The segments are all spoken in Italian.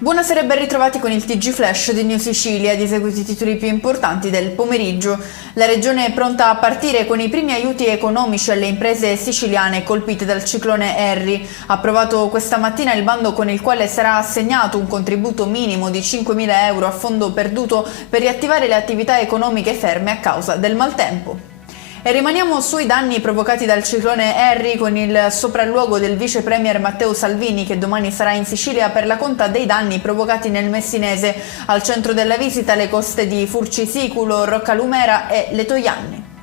Buonasera e ben ritrovati con il TG Flash di New Sicilia, di seguito i titoli più importanti del pomeriggio. La regione è pronta a partire con i primi aiuti economici alle imprese siciliane colpite dal ciclone Harry. Approvato questa mattina il bando con il quale sarà assegnato un contributo minimo di 5.000 euro a fondo perduto per riattivare le attività economiche ferme a causa del maltempo. E rimaniamo sui danni provocati dal ciclone Harry con il sopralluogo del vice premier Matteo Salvini, che domani sarà in Sicilia per la conta dei danni provocati nel Messinese. Al centro della visita le coste di Furcisiculo, Roccalumera e Letojanni.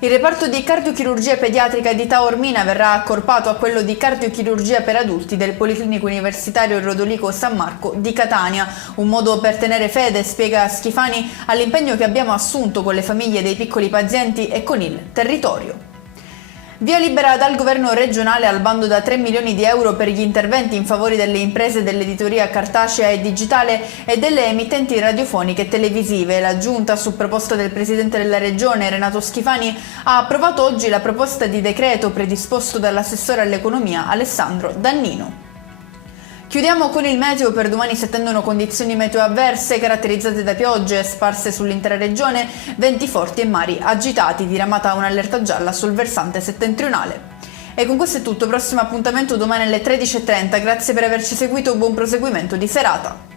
Il reparto di cardiochirurgia pediatrica di Taormina verrà accorpato a quello di cardiochirurgia per adulti del Policlinico Universitario Rodolico San Marco di Catania. Un modo per tenere fede, spiega Schifani, all'impegno che abbiamo assunto con le famiglie dei piccoli pazienti e con il territorio. Via libera dal governo regionale al bando da 3 milioni di euro per gli interventi in favore delle imprese dell'editoria cartacea e digitale e delle emittenti radiofoniche e televisive. La Giunta, su proposta del Presidente della Regione Renato Schifani, ha approvato oggi la proposta di decreto predisposto dall'assessore all'economia Alessandro Dannino. Chiudiamo con il meteo. Per domani si attendono condizioni meteo avverse caratterizzate da piogge sparse sull'intera regione, venti forti e mari agitati, diramata un'allerta gialla sul versante settentrionale. E con questo è tutto, prossimo appuntamento domani alle 13:30, grazie per averci seguito, buon proseguimento di serata.